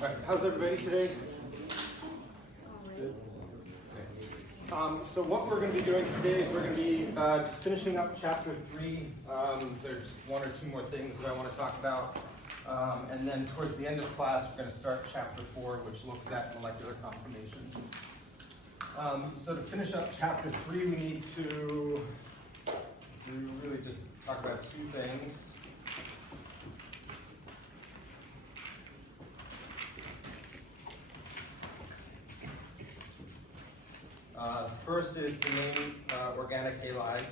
Right, how's everybody today? Good. Okay. So what we're going to be doing today is we're going to be just finishing up chapter 3. There's one or two more things that I want to talk about. And then towards the end of class, we're going to start chapter 4, which looks at molecular conformation. So to finish up chapter 3, we need to really just talk about two things. First is to name organic halides.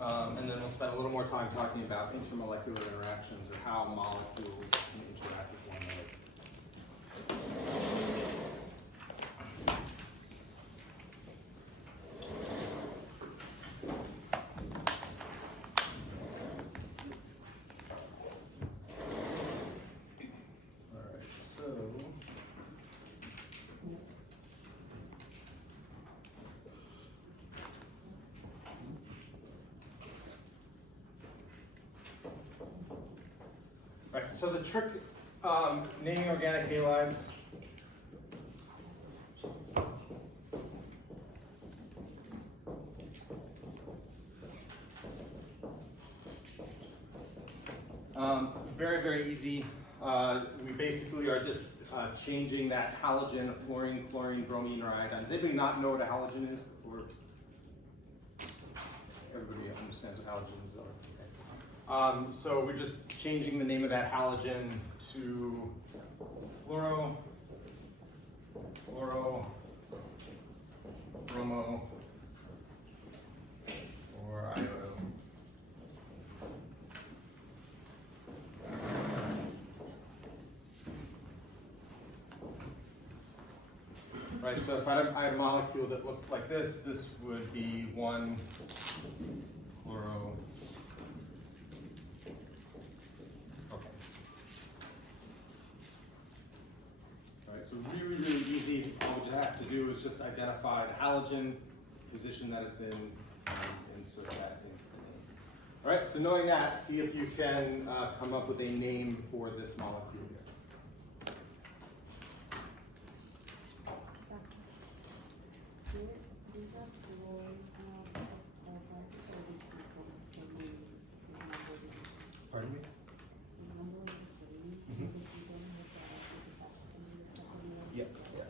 And then we'll spend a little more time talking about intermolecular interactions, or how molecules can interact with one another. Right, so the trick naming organic halides very, very easy. We basically are just changing that halogen of fluorine, chlorine, bromine, or iodine. Does anybody not know what a halogen is before? Everybody understands what halogens are. Okay. So we're just changing the name of that halogen to fluoro, bromo, or iodo. Right, so if I had a molecule that looked like this would be 1 fluoro. Okay. All right, so really, really easy. All you have to do is just identify the halogen, position that it's in, and insert that into the name. All right, so knowing that, see if you can come up with a name for this molecule here. Pardon me? Mm-hmm. Yep. Yes.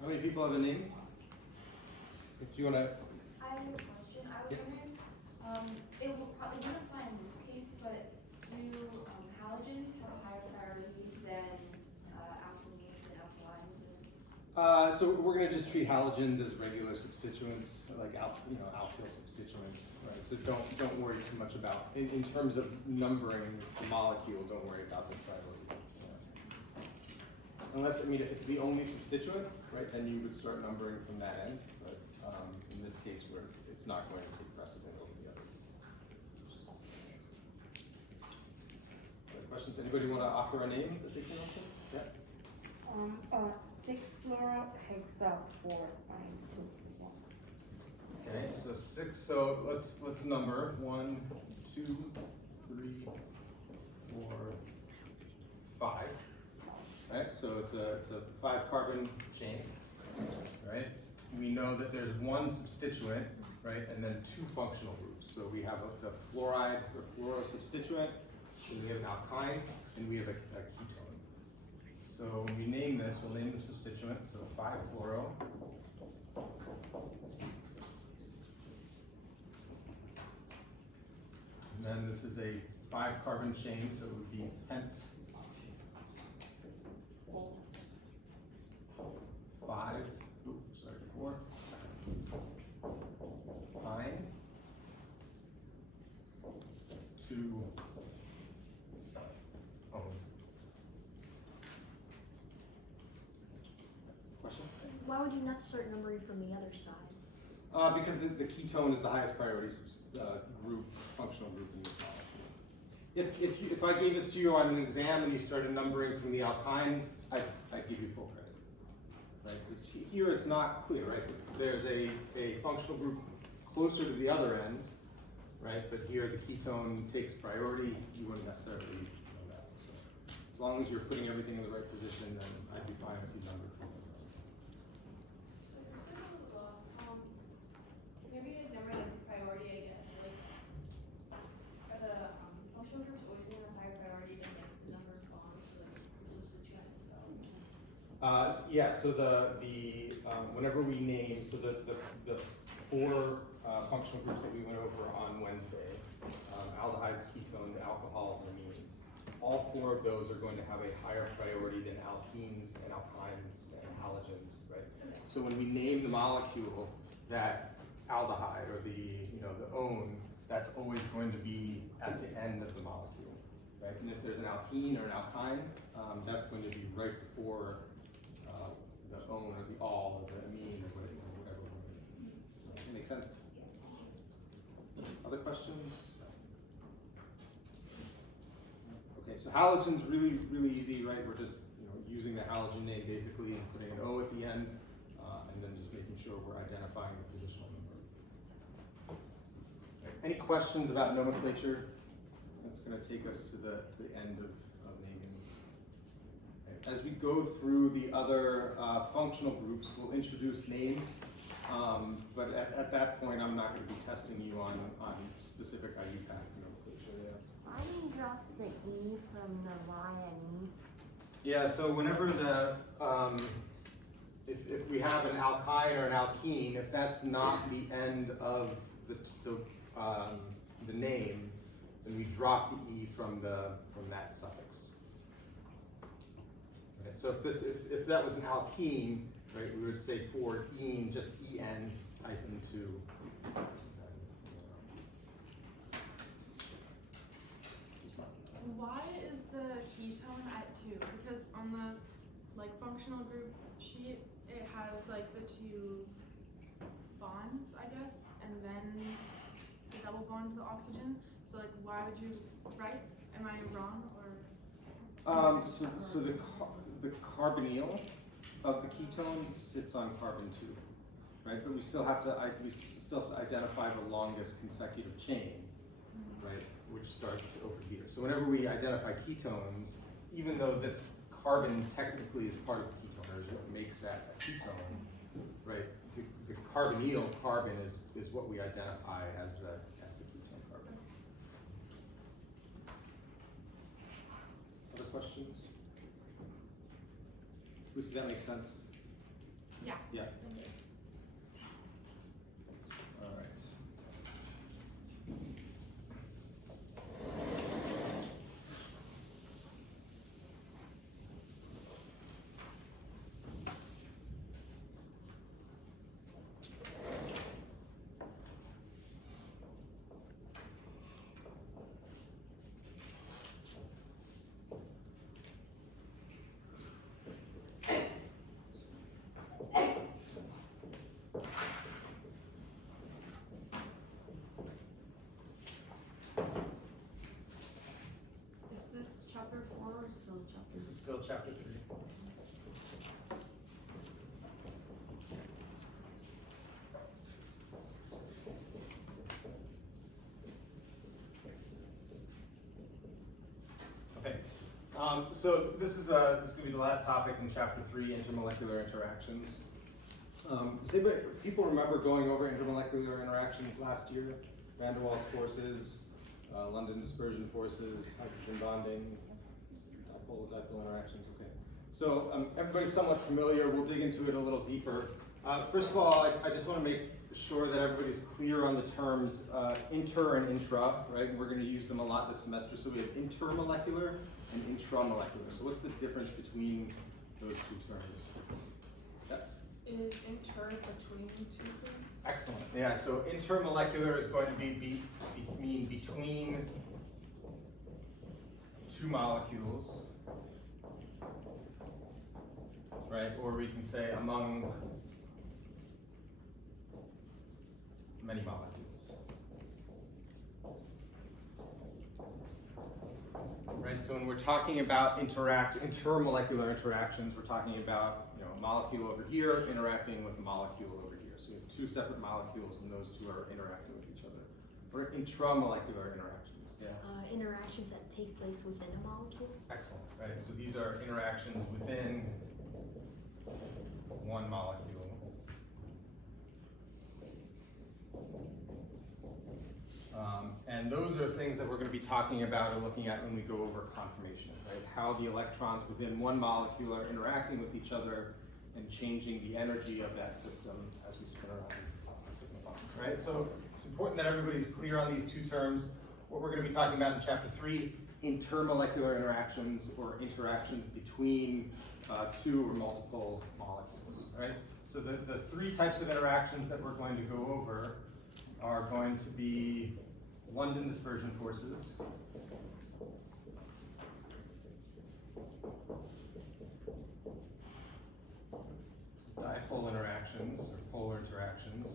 How many people have a name? Do you want to? I have a question. I was wondering, it wouldn't apply in this case, but do halogens have a higher priority than alkylamines and alkylides? So we're going to just treat halogens as regular substituents, like alkyl substituents, right? So don't worry too much about in terms of numbering the molecule. Don't worry about the priority. Unless, I mean, if it's the only substituent, right, then you would start numbering from that end. But in this case, where it's not going to take precedent over the other. questions? Anybody want to offer a name that they came up with? Yeah. 6-fluorohexafluoride. Okay, so 6. So let's number 1, 2, 3, 4, 5. Right. So it's a 5-carbon chain. Right. We know that there's one substituent, right, and then 2 functional groups. So we have the fluoride or fluorosubstituent, and we have an alkyne, and we have a ketone. So when we name this, we'll name the substituent, so 5-fluoro. And then this is a 5-carbon chain, so it would be pent 5, oops, sorry, 4, pine, 2, Question? Why would you not start numbering from the other side? Because the ketone is the highest priority group, functional group in this molecule. If I gave this to you on an exam and you started numbering from the alkyne, I'd give you full credit. Right? Because here it's not clear, right? There's a functional group closer to the other end, right? But here the ketone takes priority. You wouldn't necessarily know that. So as long as you're putting everything in the right position, then I'd be fine if you numbered from the right. So for some of the loss, maybe a number that's priority, I guess. Like, are the functional groups always going to have higher priority than the number of bonds for the substituent itself? Yeah. So the whenever we name, so the 4 functional groups that we went over on Wednesday, aldehydes, ketones, alcohols, and amines. All 4 of those are going to have a higher priority than alkenes and alkynes and halogens, right? So when we name the molecule, that aldehyde or the one, that's always going to be at the end of the molecule, right? And if there's an alkene or an alkyne, that's going to be right before the one or the all or the amine or whatever. So does that make sense? Other questions? Okay, so halogen's really easy, right? We're just using the halogen name basically and putting an O at the end, and then just making sure we're identifying the positional number. Okay. Any questions about nomenclature? That's going to take us to the end of naming. Okay. As we go through the other functional groups, we'll introduce names. But at that point, I'm not going to be testing you on specific IUPAC nomenclature there. Why do you drop the E from the Y and E? Yeah, so whenever if we have an alkyne or an alkene, if that's not the end of the name, then we drop the E from that suffix. Okay, so if that was an alkene, right, we would say for ene, just en hyphen 2. Why is the ketone at 2? Because on the functional group sheet, it has the 2 bonds, I guess, and then the double bond to the oxygen. So why would you, right? Am I wrong or? So the carbonyl of the ketone sits on carbon 2, right? But we still have to identify the longest consecutive chain, right? Which starts over here. So whenever we identify ketones, even though this carbon technically is part of the ketone, or is what makes that a ketone, right? The carbonyl carbon is what we identify as the ketone carbon. Other questions? Lucy, that makes sense? Yeah. Yeah. All right. Or still chapter? This is still chapter 3. Okay, so this is going to be the last topic in chapter 3, intermolecular interactions. Does anybody, people remember going over intermolecular interactions last year? Van der Waals forces, London dispersion forces, hydrogen bonding, dipole-dipole interactions. Okay, so everybody's somewhat familiar. We'll dig into it a little deeper. First of all, I just want to make sure that everybody's clear on the terms inter and intra, right? And we're going to use them a lot this semester. So we have intermolecular and intramolecular. So what's the difference between those two terms? Yeah. Is inter between two things? Excellent. Yeah. So intermolecular is going to mean between two molecules, right? Or we can say among many molecules. Right, so when we're talking about intermolecular interactions, we're talking about a molecule over here interacting with a molecule over here. So we have two separate molecules and those two are interacting with each other. Or intramolecular interactions, yeah. Interactions that take place within a molecule. Excellent, right? So these are interactions within one molecule. And those are things that we're going to be talking about or looking at when we go over conformation, right? How the electrons within one molecule are interacting with each other and changing the energy of that system as we spin around the sigma bonds, right? So it's important that everybody's clear on these two terms. What we're going to be talking about in chapter 3, intermolecular interactions or interactions between two or multiple molecules, right? So the three types of interactions that we're going to go over are going to be London dispersion forces, dipole interactions or polar interactions,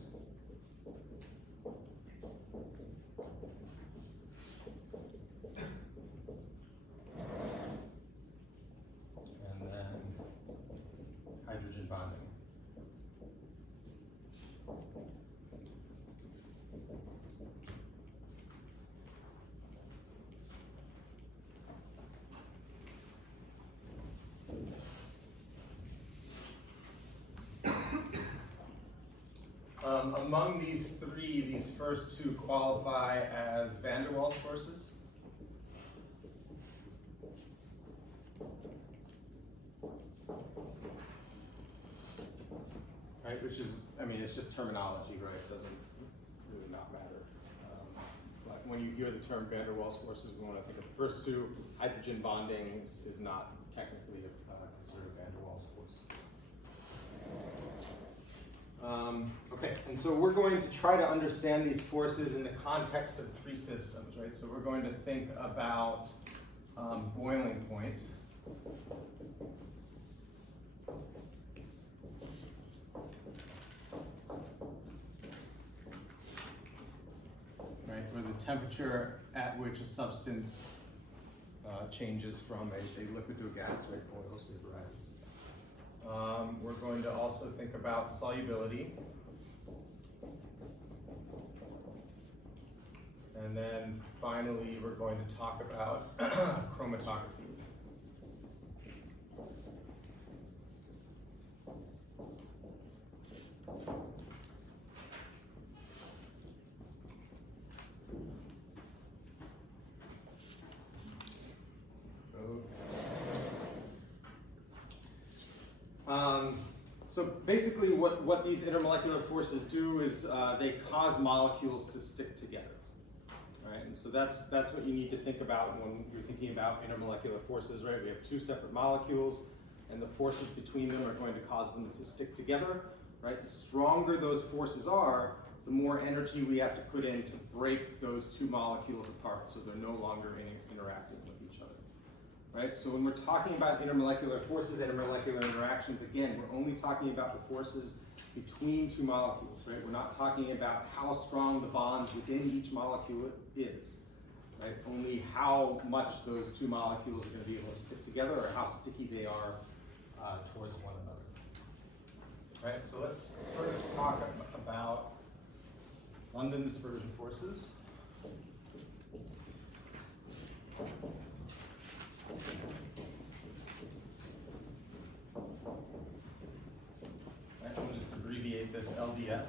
and then hydrogen bonding. Among these three, these first two qualify as Van der Waals forces. Right, which is, I mean, it's just terminology, right? It doesn't really not matter. But when you hear the term Van der Waals forces, we want to think of the first two. Hydrogen bonding is not technically considered a Van der Waals force. Okay, and so we're going to try to understand these forces in the context of three systems, right? So we're going to think about boiling point. Right, or the temperature at which a substance changes from a liquid to a gas, right, boils, vaporizes. We're going to also think about solubility. And then finally, we're going to talk about chromatography. So basically what these intermolecular forces do is they cause molecules to stick together. Right? And so that's what you need to think about when you're thinking about intermolecular forces, right? We have two separate molecules and the forces between them are going to cause them to stick together, right? The stronger those forces are, the more energy we have to put in to break those two molecules apart so they're no longer interacting with each other. Right? So when we're talking about intermolecular forces, intermolecular interactions, again, we're only talking about the forces between two molecules, right? We're not talking about how strong the bonds within each molecule is. right? Only how much those two molecules are going to be able to stick together, or how sticky they are towards one another. Right, so let's first talk about London dispersion forces. Right, we'll just abbreviate this LDF.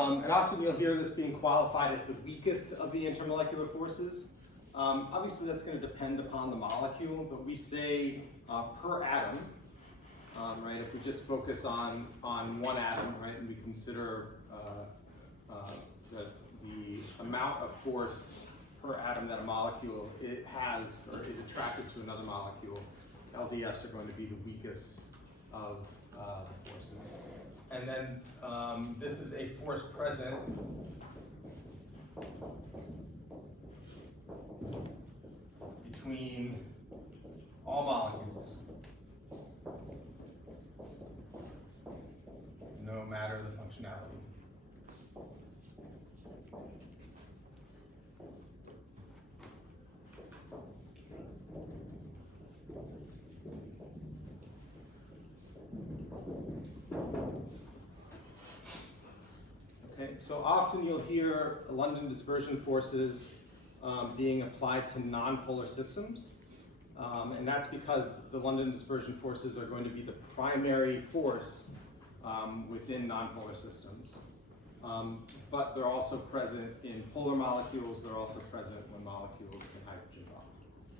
And often you'll hear this being qualified as the weakest of the intermolecular forces. Obviously that's going to depend upon the molecule, but we say per atom, right? If we just focus on one atom, right, and we consider the amount of force per atom that a molecule it has or is attracted to another molecule, LDFs are going to be the weakest of the forces. And then this is a force present between all molecules, no matter the functionality. Okay, so often you'll hear London dispersion forces being applied to nonpolar systems. And that's because the London dispersion forces are going to be the primary force within nonpolar systems. But they're also present in polar molecules, they're also present when molecules can hydrogen bond.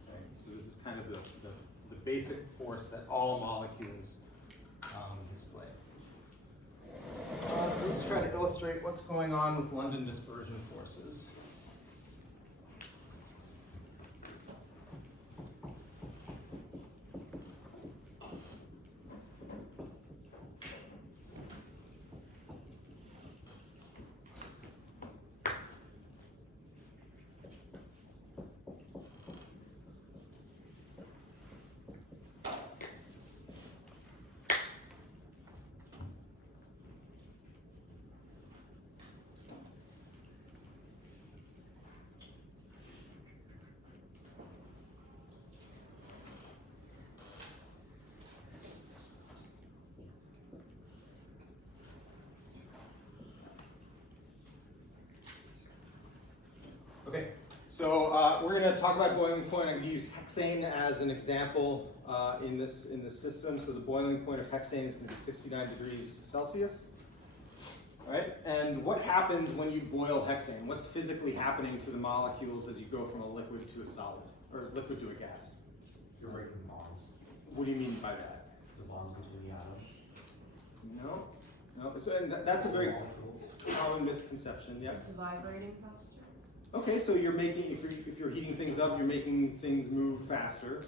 Right? So this is kind of the basic force that all molecules display. So let's try to illustrate what's going on with London dispersion forces. Okay, so we're going to talk about boiling point. I'm going to use hexane as an example in this system. So the boiling point of hexane is going to be 69 degrees Celsius. All right, and what happens when you boil hexane? What's physically happening to the molecules as you go from a liquid to a solid, or liquid to a gas? You're breaking bonds. What do you mean by that? The bonds between the atoms. No. So and that's a very common misconception. Yeah. It's vibrating faster. Okay, so you're making, if you're heating things up, you're making things move faster.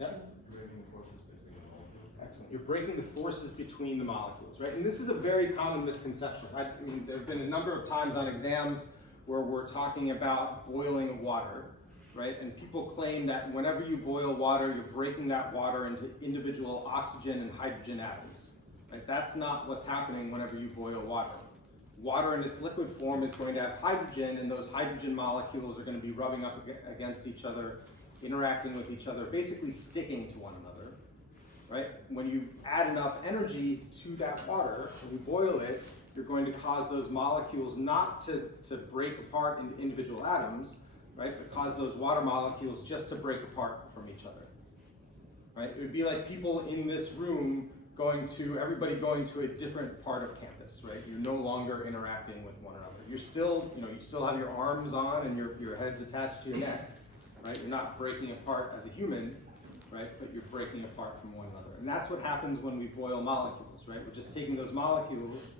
Yeah? Breaking the forces between the molecules. Excellent. You're breaking the forces between the molecules, right? And this is a very common misconception, right? I mean, there have been a number of times on exams where we're talking about boiling water, right? And people claim that whenever you boil water, you're breaking that water into individual oxygen and hydrogen atoms, right? That's not what's happening whenever you boil water. Water in its liquid form is going to have hydrogen, and those hydrogen molecules are going to be rubbing up against each other, interacting with each other, basically sticking to one another, right? When you add enough energy to that water, when you boil it, you're going to cause those molecules not to break apart into individual atoms, right? But cause those water molecules just to break apart from each other, right? It would be like people in this room everybody going to a different part of campus, right? You're no longer interacting with one another. You're still, you still have your arms on and your head's attached to your neck, right? You're not breaking apart as a human, right? But you're breaking apart from one another. And that's what happens when we boil molecules, right? We're just taking those molecules,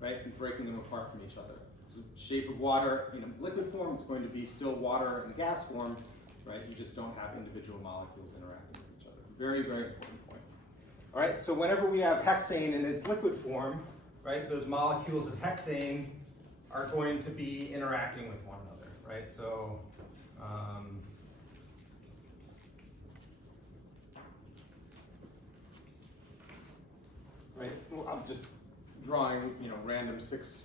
right, and breaking them apart from each other. It's the shape of water in a liquid form. It's going to be still water in gas form, right? You just don't have individual molecules interacting with each other. Very, very important point. All right, so whenever we have hexane in its liquid form, right, those molecules of hexane are going to be interacting with one another, right? So, right, well, I'm just drawing, random six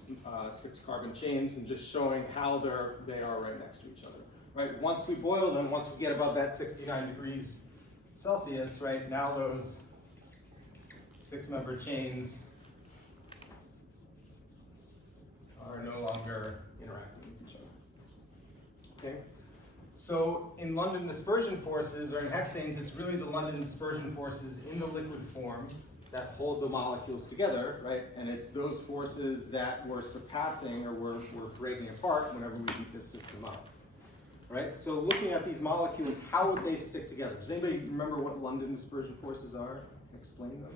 carbon chains and just showing how they are right next to each other, right? Once we boil them, once we get above that 69 degrees Celsius, right, now those 6-member chains are no longer interacting with each other. Okay? So in London dispersion forces, or in hexanes, it's really the London dispersion forces in the liquid form that hold the molecules together, right? And it's those forces that we're surpassing or we're breaking apart whenever we heat this system up. Right? So looking at these molecules, how would they stick together? Does anybody remember what London dispersion forces are? Explain them.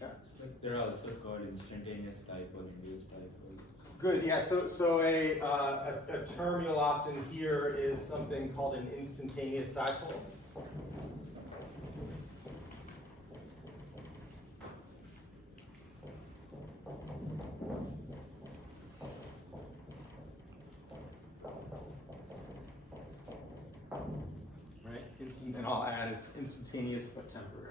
Yeah. They're also called instantaneous dipole, induced dipole. Good. Yeah. So a term you'll often hear is something called an instantaneous dipole. Right. And I'll add it's instantaneous but temporary.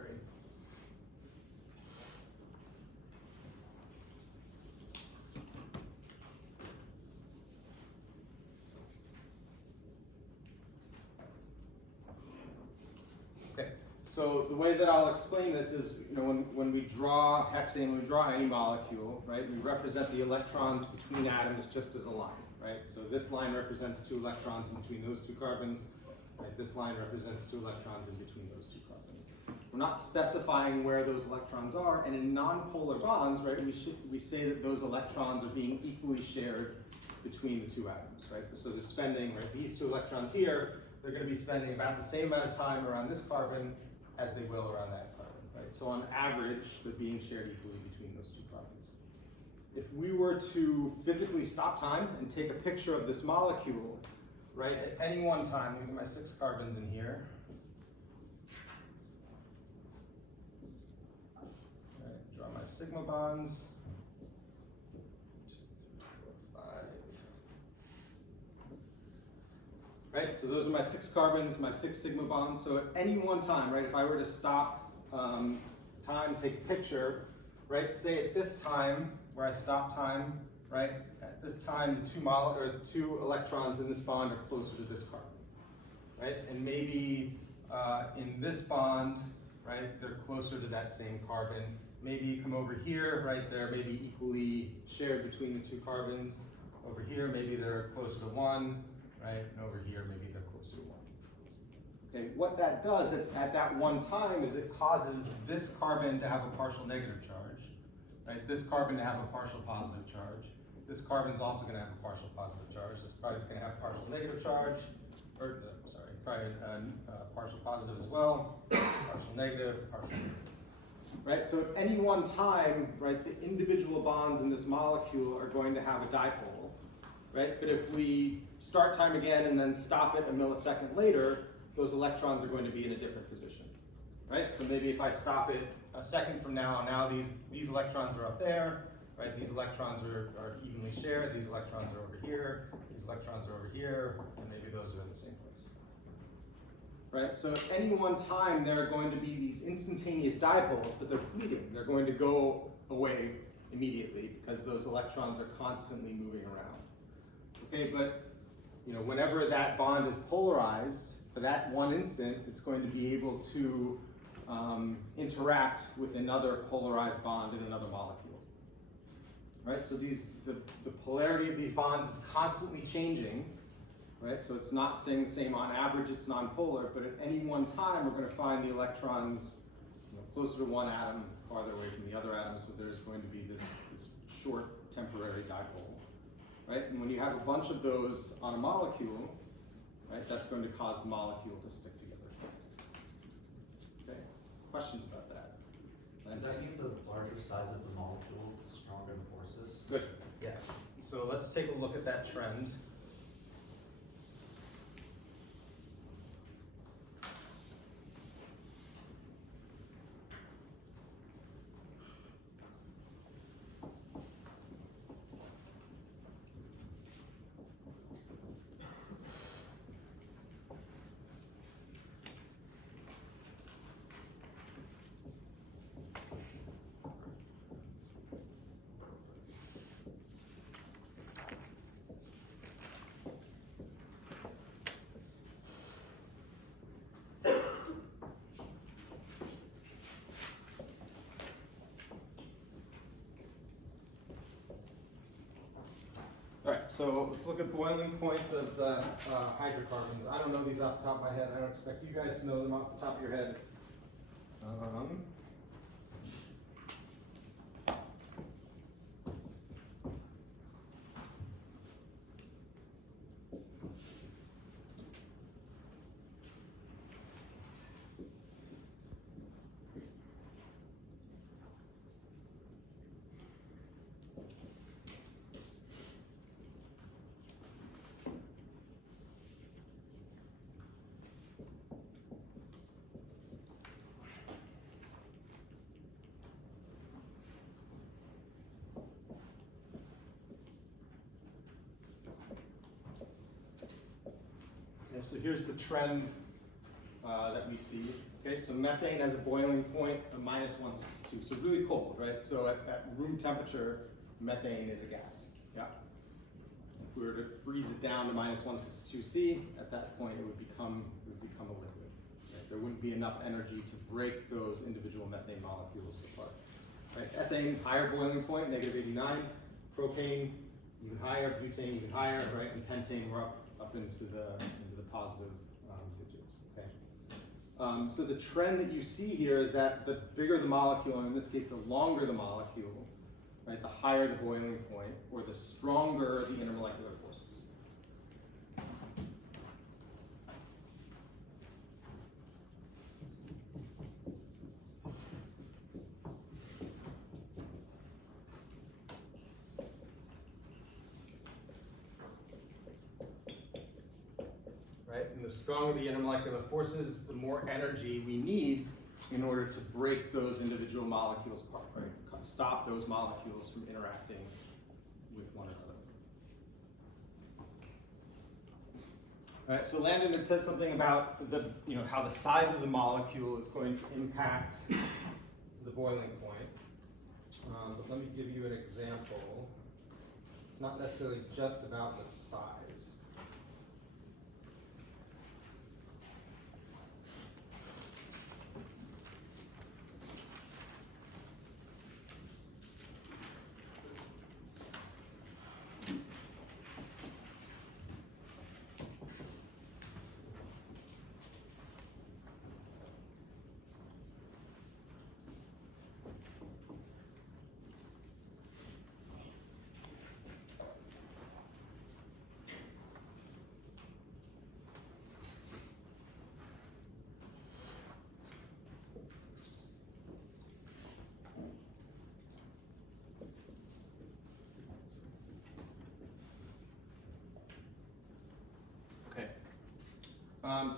So the way that I'll explain this is, when we draw hexane, when we draw any molecule, right, we represent the electrons between atoms just as a line, right? So this line represents 2 electrons in between those 2 carbons, right? This line represents 2 electrons in between those 2 carbons. We're not specifying where those electrons are, and in nonpolar bonds, right, we say that those electrons are being equally shared between the 2 atoms, right? So they're spending, right, these 2 electrons here, they're going to be spending about the same amount of time around this carbon as they will around that carbon, right? So on average, they're being shared equally between those 2 carbons. If we were to physically stop time and take a picture of this molecule, right, at any one time, let me get my 6 carbons in here. All right, draw my sigma bonds. 2, 3, 4, 5. Right, so those are my 6 carbons, my 6 sigma bonds. So at any one time, right, if I were to stop time, take a picture, right, say at this time, where I stop time, right, at this time the 2 electrons in this bond are closer to this carbon, right, and maybe in this bond, right, they're closer to that same carbon. Maybe you come over here, right, they're maybe equally shared between the 2 carbons. Over here, maybe they're closer to 1. Right, and over here, maybe they're closer to 1. Okay, what that does at that one time is it causes this carbon to have a partial negative charge, right? This carbon to have a partial positive charge. This carbon's also going to have a partial positive charge. This probably is going to have a partial negative charge, or probably partial positive as well, partial negative, partial negative. Right, so at any one time, right, the individual bonds in this molecule are going to have a dipole, right? But if we start time again and then stop it a millisecond later, those electrons are going to be in a different position, right? So maybe if I stop it a second from now these electrons are up there, right? These electrons are evenly shared, these electrons are over here, these electrons are over here, and maybe those are in the same place. Right, so at any one time there are going to be these instantaneous dipoles, but they're fleeting. They're going to go away immediately because those electrons are constantly moving around. Okay, but whenever that bond is polarized, for that one instant, it's going to be able to interact with another polarized bond in another molecule. Right, so the polarity of these bonds is constantly changing. Right, so it's not staying the same. On average, it's nonpolar, but at any one time, we're going to find the electrons closer to one atom, farther away from the other atom, so there's going to be this short temporary dipole. Right, and when you have a bunch of those on a molecule, right, that's going to cause the molecule to stick together. Okay, questions about that? Does that mean the larger size of the molecule, the stronger the forces? Good, yeah. So let's take a look at that trend. so let's look at boiling points of the hydrocarbons. I don't know these off the top of my head. I don't expect you guys to know them off the top of your head. So here's the trend that we see. Okay, so methane has a boiling point of -162, so really cold, right? So at room temperature, methane is a gas. Yeah. If we were to freeze it down to -162 C, at that point it would become a liquid. Right? There wouldn't be enough energy to break those individual methane molecules apart. Right? Ethane, higher boiling point, -89. Propane, even higher. Butane, even higher. Right? And pentane, we're up into the positive digits. Okay. So the trend that you see here is that the bigger the molecule, and in this case, the longer the molecule, right, the higher the boiling point, or the stronger the intermolecular forces. Right? And the stronger the intermolecular forces, the more energy we need in order to break those individual molecules apart, right? Stop those molecules from interacting with one another. All right, so Landon had said something about how the size of the molecule is going to impact the boiling point. But let me give you an example. It's not necessarily just about the size.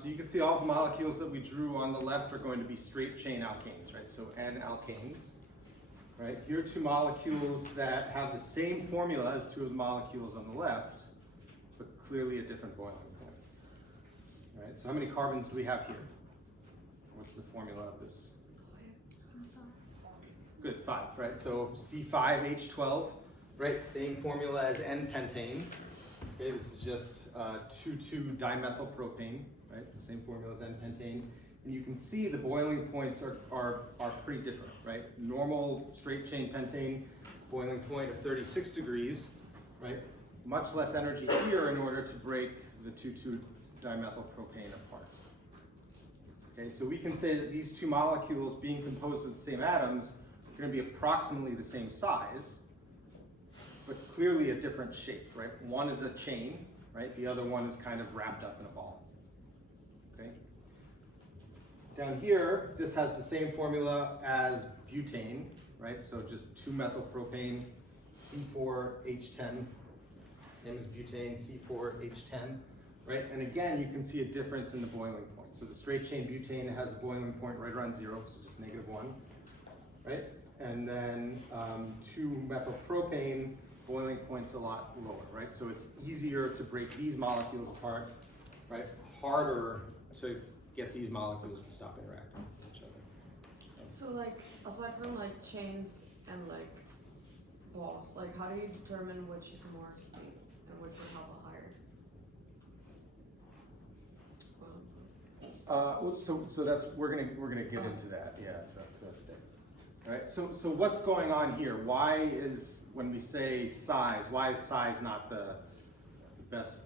So you can see all the molecules that we drew on the left are going to be straight chain alkanes, right? So N-alkanes, right? Here are two molecules that have the same formula as two of the molecules on the left, but clearly a different boiling point, right? So how many carbons do we have here? What's the formula of this? Good, 5, right? So C5H12, right? Same formula as N-pentane. Okay, this is just 2,2-dimethylpropane, right? The same formula as N-pentane. And you can see the boiling points are pretty different, right? Normal straight chain pentane, boiling point of 36 degrees, right? Much less energy here in order to break the 2,2-dimethylpropane apart. Okay, so we can say that these two molecules being composed of the same atoms are going to be approximately the same size, but clearly a different shape, right? One is a chain, right? The other one is kind of wrapped up in a ball, okay? Down here, this has the same formula as butane, right? So just 2-methylpropane, C4H10, same as butane, C4H10, right? And again, you can see a difference in the boiling point. So the straight chain butane has a boiling point right around 0, so just -1, right? And then 2-methylpropane, boiling point's a lot lower, right? So it's easier to break these molecules apart, right? Harder to get these molecules to stop interacting with each other. So like, aside from like chains and like balls, like how do you determine which is more extinct and which will have a higher? So that's we're gonna get into that, yeah. Right. So what's going on here? Why is, when we say size, why is size not the best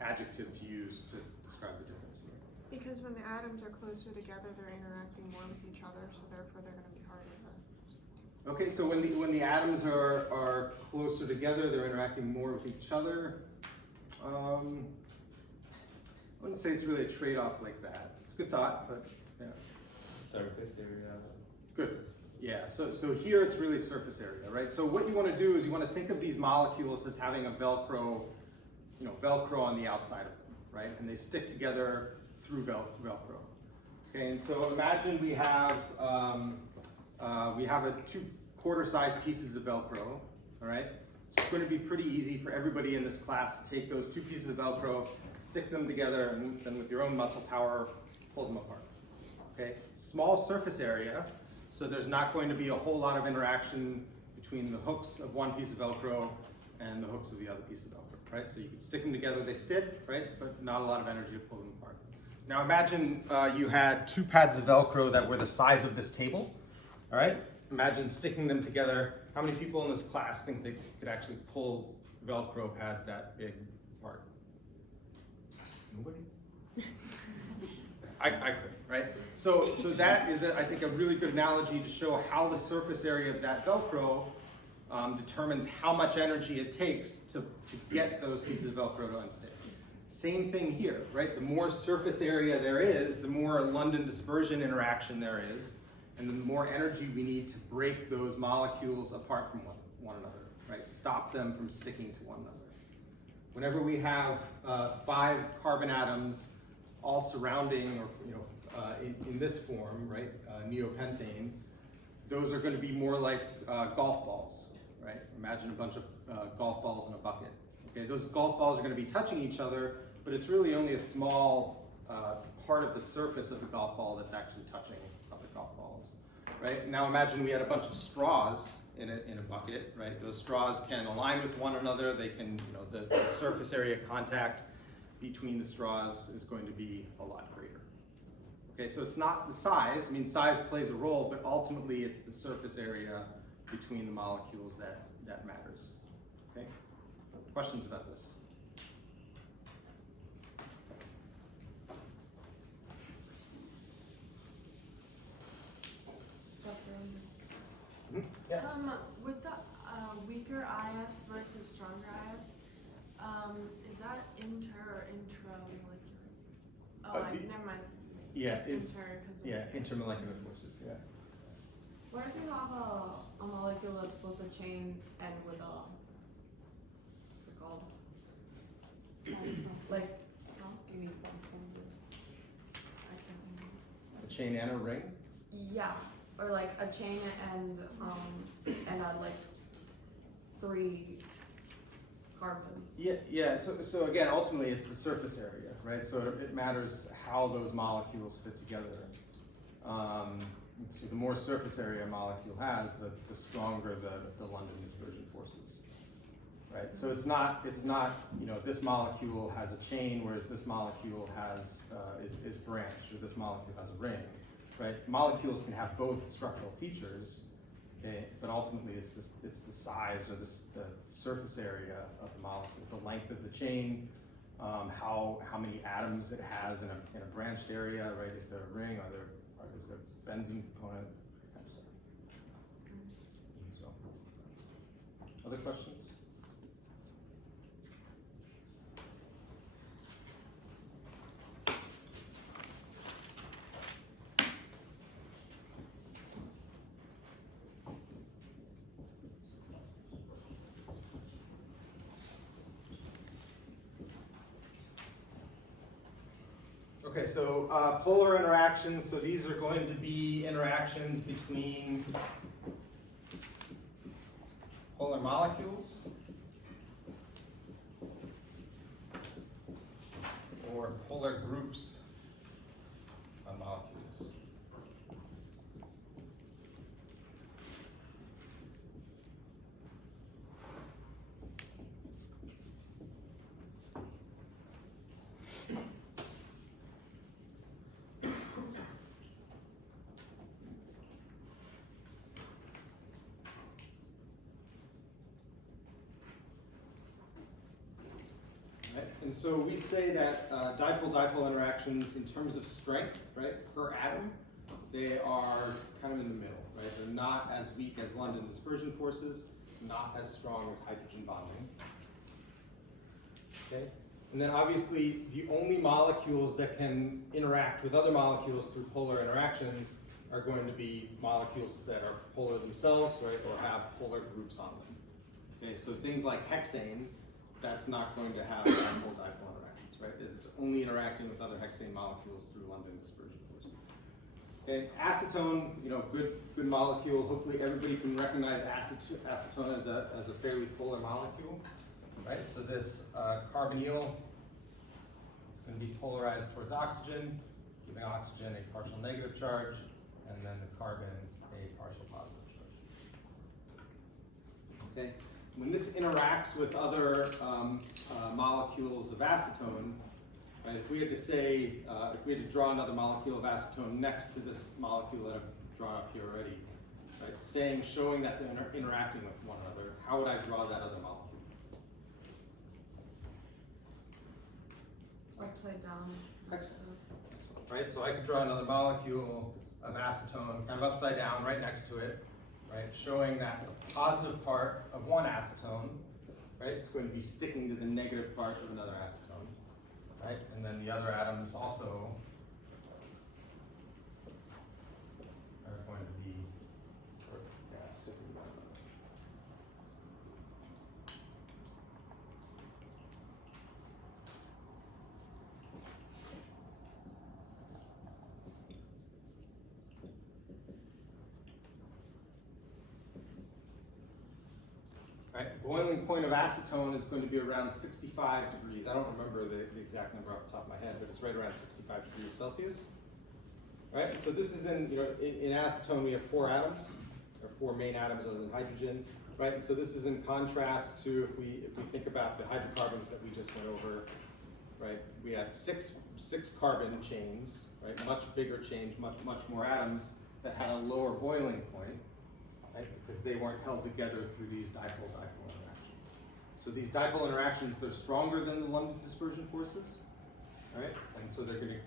adjective to use to describe the difference here. Because when the atoms are closer together, they're interacting more with each other, so therefore they're going to be harder to. Okay, so when the atoms are closer together, they're interacting more with each other. I wouldn't say it's really a trade-off like that. It's a good thought, but yeah. Surface area. Good. Yeah, so here it's really surface area, right? So what you want to do is you want to think of these molecules as having a Velcro, Velcro on the outside of them, right? And they stick together through Velcro. Okay, and so imagine we have a 2 quarter-sized pieces of Velcro, all right? It's going to be pretty easy for everybody in this class to take those 2 pieces of Velcro, stick them together, and then with your own muscle power, pull them apart. Okay, small surface area, so there's not going to be a whole lot of interaction between the hooks of one piece of Velcro and the hooks of the other piece of Velcro, right? So you can stick them together, they stick, right? But not a lot of energy to pull them apart. Now imagine you had 2 pads of Velcro that were the size of this table, all right? Imagine sticking them together. How many people in this class think they could actually pull Velcro pads that big apart? Nobody? I could, right? So that is, I think, a really good analogy to show how the surface area of that Velcro determines how much energy it takes to get those pieces of Velcro to unstick. Same thing here, right? The more surface area there is, the more London dispersion interaction there is, and the more energy we need to break those molecules apart from one another, right? Stop them from sticking to one another. Whenever we have 5 carbon atoms all surrounding, or in this form, right, neopentane, those are going to be more like golf balls, right? Imagine a bunch of golf balls in a bucket. Okay, those golf balls are going to be touching each other, but it's really only a small part of the surface of the golf ball that's actually touching other golf balls, right? Now imagine we had a bunch of straws in a bucket, right? Those straws can align with one another. They can, the surface area contact between the straws is going to be a lot greater. Okay, so it's not the size. I mean, size plays a role, but ultimately it's the surface area between the molecules that matters. Okay, questions about this? Yeah. With the weaker IS versus stronger IS, is that inter or intramolecular? Oh, never mind. Yeah, Inter, intermolecular forces. Yeah. What if you have a molecule that's both a chain and with a, what's it called? Like, no? You mean functional? I can't remember. A chain and a ring. Yeah, or like a chain and like 3 carbons. Yeah. So again, ultimately, it's the surface area, right? So it matters how those molecules fit together. So the more surface area a molecule has, the stronger the London dispersion forces, right? So it's not this molecule has a chain, whereas this molecule has is branched, or this molecule has a ring, right? Molecules can have both structural features. Okay, but ultimately it's the size or the surface area of the molecule, the length of the chain, how many atoms it has in a branched area, right? Is there a ring? Is there benzene component? That kind of stuff. So, other questions? Okay, so polar interactions, so these are going to be interactions between polar molecules or polar groups of molecules. And so we say that dipole-dipole interactions in terms of strength, right, per atom, they are kind of in the middle, right? They're not as weak as London dispersion forces, not as strong as hydrogen bonding. Okay? And then obviously the only molecules that can interact with other molecules through polar interactions are going to be molecules that are polar themselves, right, or have polar groups on them. Okay, so things like hexane, that's not going to have dipole-dipole interactions, right? It's only interacting with other hexane molecules through London dispersion forces. Okay, acetone, you know, good molecule. Hopefully everybody can recognize acetone as a fairly polar molecule, right? So this carbonyl, it's going to be polarized towards oxygen, giving oxygen a partial negative charge, and then the carbon a partial positive charge. Okay, when this interacts with other molecules of acetone, right, if we had to say, if we had to draw another molecule of acetone next to this molecule that I've drawn up here already, right, showing that they're interacting with one another, how would I draw that other molecule? Upside down. Excellent. Right, so I could draw another molecule of acetone kind of upside down right next to it, right, showing that the positive part of one acetone, right, is going to be sticking to the negative part of another acetone, right, and then the other atoms also are going to be sticking to one another. Right, boiling point of acetone is going to be around 65 degrees. I don't remember the exact number off the top of my head, but it's right around 65 degrees Celsius. Right, so this is in acetone we have 4 atoms, or 4 main atoms other than hydrogen. Right, and so this is in contrast to if we think about the hydrocarbons that we just went over. Right, we had six carbon chains, right, much bigger chains, much more atoms that had a lower boiling point. Right, because they weren't held together through these dipole-dipole interactions. So these dipole interactions, they're stronger than the London dispersion forces, right? And so they're going to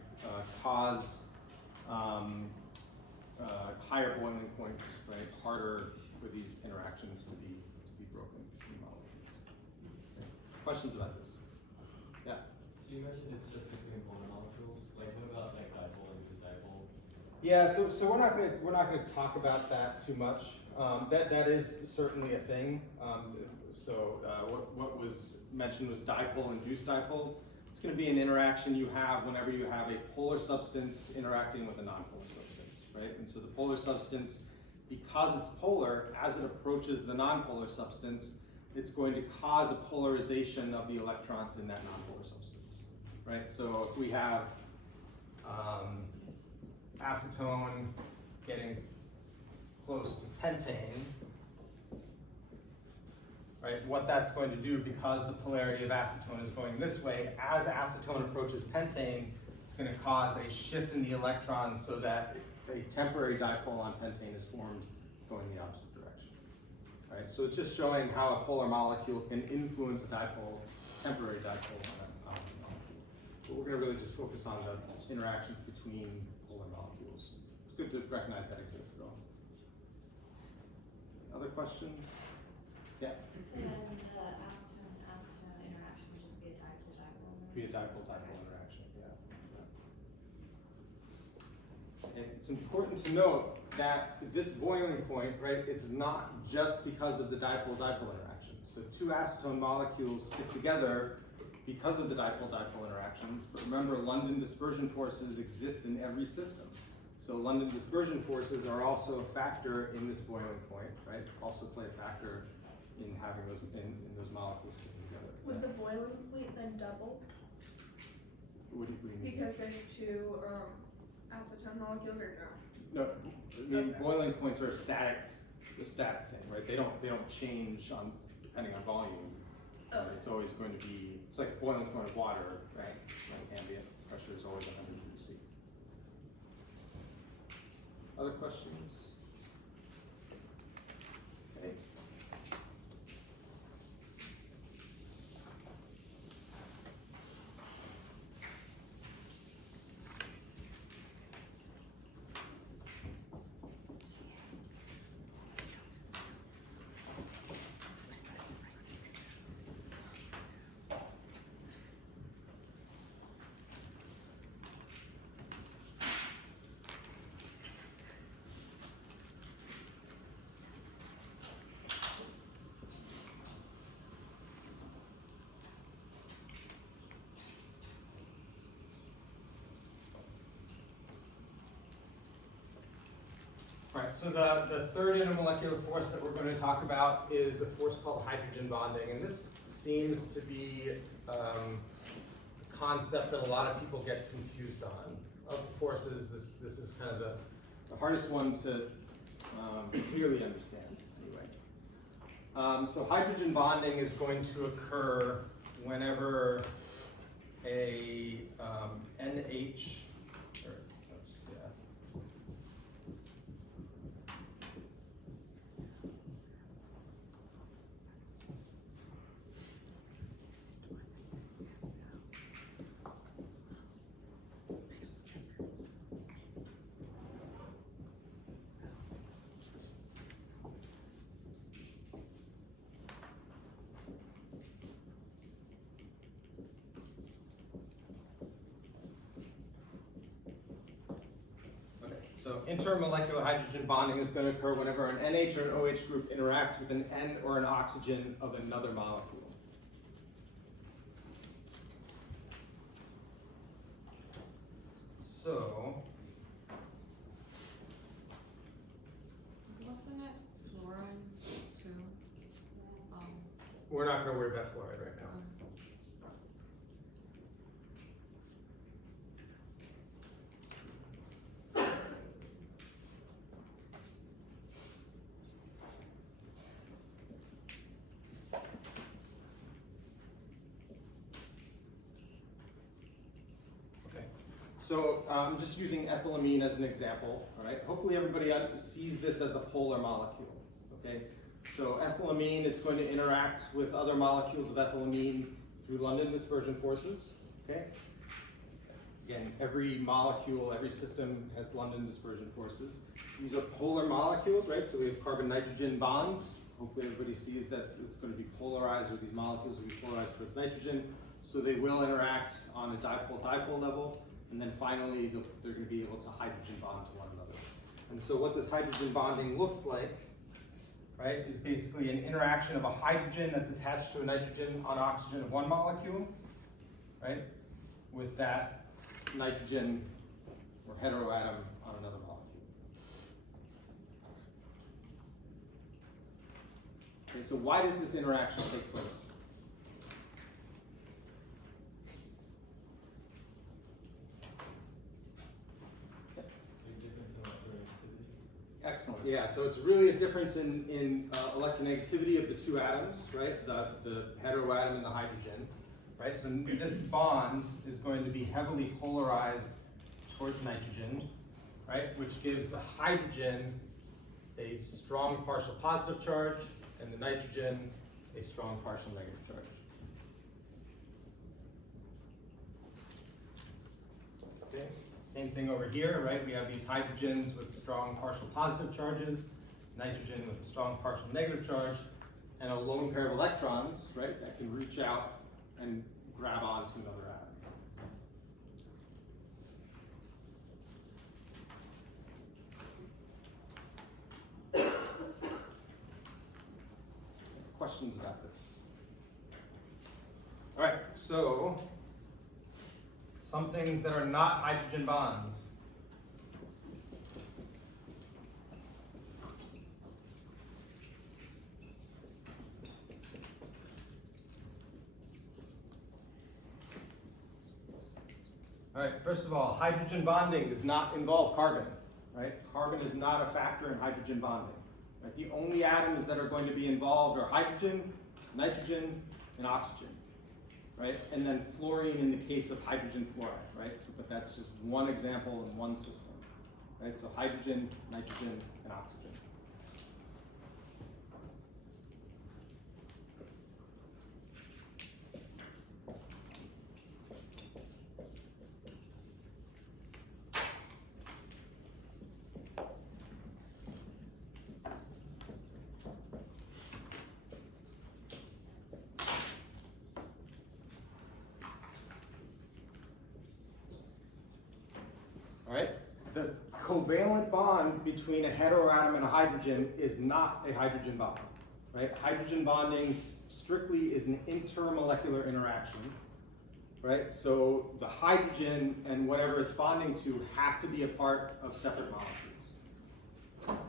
cause higher boiling points, right? Harder for these interactions to be broken in molecules. Okay. Questions about this? Yeah. So you mentioned it's just between polar molecules. Like what about like dipole and just dipole? Yeah, so we're not gonna talk about that too much. That is certainly a thing. What was mentioned was dipole-induced dipole. It's going to be an interaction you have whenever you have a polar substance interacting with a nonpolar substance, right? And so the polar substance, because it's polar, as it approaches the nonpolar substance, it's going to cause a polarization of the electrons in that nonpolar substance, right? So if we have acetone getting close to pentane, right, what that's going to do, because the polarity of acetone is going this way, as acetone approaches pentane, it's going to cause a shift in the electrons so that a temporary dipole on pentane is formed going the opposite direction. Right, so it's just showing how a polar molecule can influence a dipole, temporary dipole on a molecule. But we're going to really just focus on the interactions between polar molecules. It's good to recognize that exists, though. Other questions? Yeah? So then the acetone interaction would just be a dipole-dipole interaction? Be a dipole-dipole interaction, yeah. And it's important to note that this boiling point, right, it's not just because of the dipole-dipole interaction. So 2 acetone molecules stick together because of the dipole-dipole interactions, but remember, London dispersion forces exist in every system. So London dispersion forces are also a factor in this boiling point, right? Also play a factor in having those in those molecules sticking together. Would the boiling point then double? What do you mean? Because there's 2 acetone molecules, or no? No, I mean boiling points are a static thing, right? They don't change on depending on volume. Okay. It's always going to be, it's like boiling point of water, right? Like ambient pressure is always 100 degrees C. Other questions? Okay. All right, so the third intermolecular force that we're going to talk about is a force called hydrogen bonding, and this seems to be a concept that a lot of people get confused on. Of the forces, this is kind of the hardest one to clearly understand, anyway. So hydrogen bonding is going to occur whenever a NH, or let's, yeah. So intermolecular hydrogen bonding is going to occur whenever an NH or an OH group interacts with an N or an oxygen of another molecule. So, Wasn't it fluorine too? we're not going to worry about fluoride right now. So I'm just using ethylamine as an example, all right? Hopefully everybody sees this as a polar molecule, okay? So ethylamine, it's going to interact with other molecules of ethylamine through London dispersion forces, okay? Again, every molecule, every system has London dispersion forces. These are polar molecules, right? So we have carbon-nitrogen bonds. Hopefully everybody sees that it's going to be polarized, or these molecules will be polarized towards nitrogen. So they will interact on a dipole-dipole level. And then finally, they're going to be able to hydrogen bond to one another. And so what this hydrogen bonding looks like, right, is basically an interaction of a hydrogen that's attached to a nitrogen on oxygen of one molecule, right, with that nitrogen or heteroatom on another molecule. Okay, so why does this interaction take place? Excellent, yeah, so it's really a difference in electronegativity of the two atoms, right? The heteroatom and the hydrogen, right? So this bond is going to be heavily polarized towards nitrogen, right? Which gives the hydrogen a strong partial positive charge and the nitrogen a strong partial negative charge. Okay. Same thing over here, right? We have these hydrogens with strong partial positive charges, nitrogen with a strong partial negative charge, and a lone pair of electrons, right, that can reach out and grab onto another atom. Questions about this? All right, so some things that are not hydrogen bonds. All right, first of all, hydrogen bonding does not involve carbon, right? Carbon is not a factor in hydrogen bonding. Right? The only atoms that are going to be involved are hydrogen, nitrogen, and oxygen. Right? And then fluorine in the case of hydrogen fluoride, right? So, but that's just one example in one system, right? So hydrogen, nitrogen, and oxygen. All right? The covalent bond between a heteroatom and a hydrogen is not a hydrogen bond. Right? Hydrogen bonding strictly is an intermolecular interaction. Right? So the hydrogen and whatever it's bonding to have to be a part of separate molecules.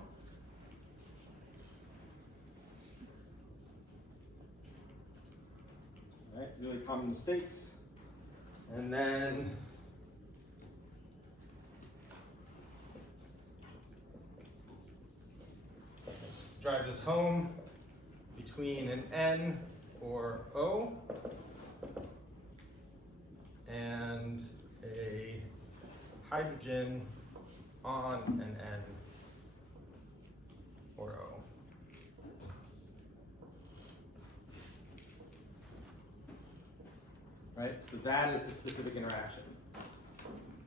really common mistakes. And then drive this home between an N or O and a hydrogen on an N or O. Right, so that is the specific interaction.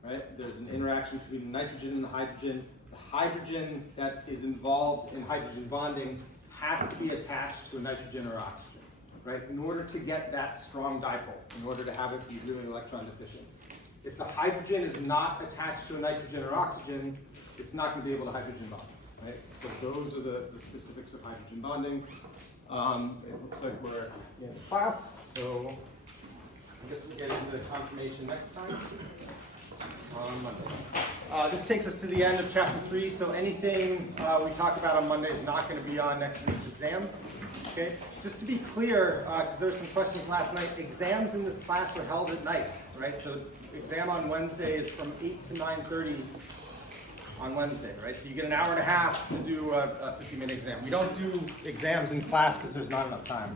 Right, there's an interaction between the nitrogen and the hydrogen. The hydrogen that is involved in hydrogen bonding has to be attached to a nitrogen or oxygen. Right, in order to get that strong dipole, in order to have it be really electron deficient. If the hydrogen is not attached to a nitrogen or oxygen, it's not going to be able to hydrogen bond. Right, so those are the specifics of hydrogen bonding. It looks like we're in class, so I guess we'll get into the confirmation next time on Monday. This takes us to the end of chapter 3, so anything we talk about on Monday is not going to be on next week's exam. Okay? Just to be clear, because there were some questions last night, exams in this class are held at night, right? So exam on Wednesday is from 8 to 9:30 on Wednesday, right? So you get an hour and a half to do a 50-minute exam. We don't do exams in class because there's not enough time.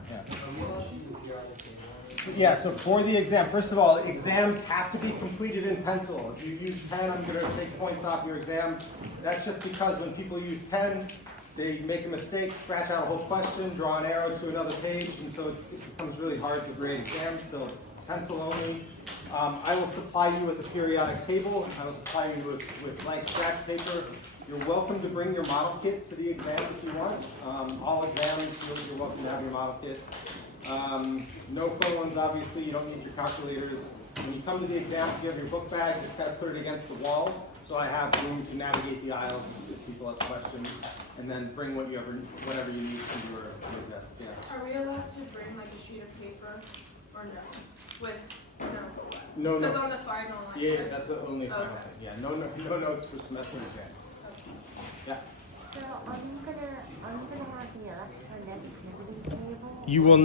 Yeah. So for the exam, first of all, exams have to be completed in pencil. If you use pen, I'm going to take points off your exam. That's just because when people use pen, they make a mistake, scratch out a whole question, draw an arrow to another page, and so it becomes really hard to grade exams. So pencil only. I will supply you with a periodic table. I will supply you with blank scratch paper. You're welcome to bring your model kit to the exam if you want. All exams, you're welcome to have your model kit. No phones, obviously, you don't need your calculators. When you come to the exam, if you have your book bag, just kind of put it against the wall, so I have room to navigate the aisles if people have questions, and then bring whatever you need to your desk. Yeah. Are we allowed to bring like a sheet of paper or no? With no notes. Because on the final, like, Yeah, that's the only final Okay. thing. Yeah, no notes for semester exams. Okay. Yeah. So are you gonna have the electronegativity table? You will not.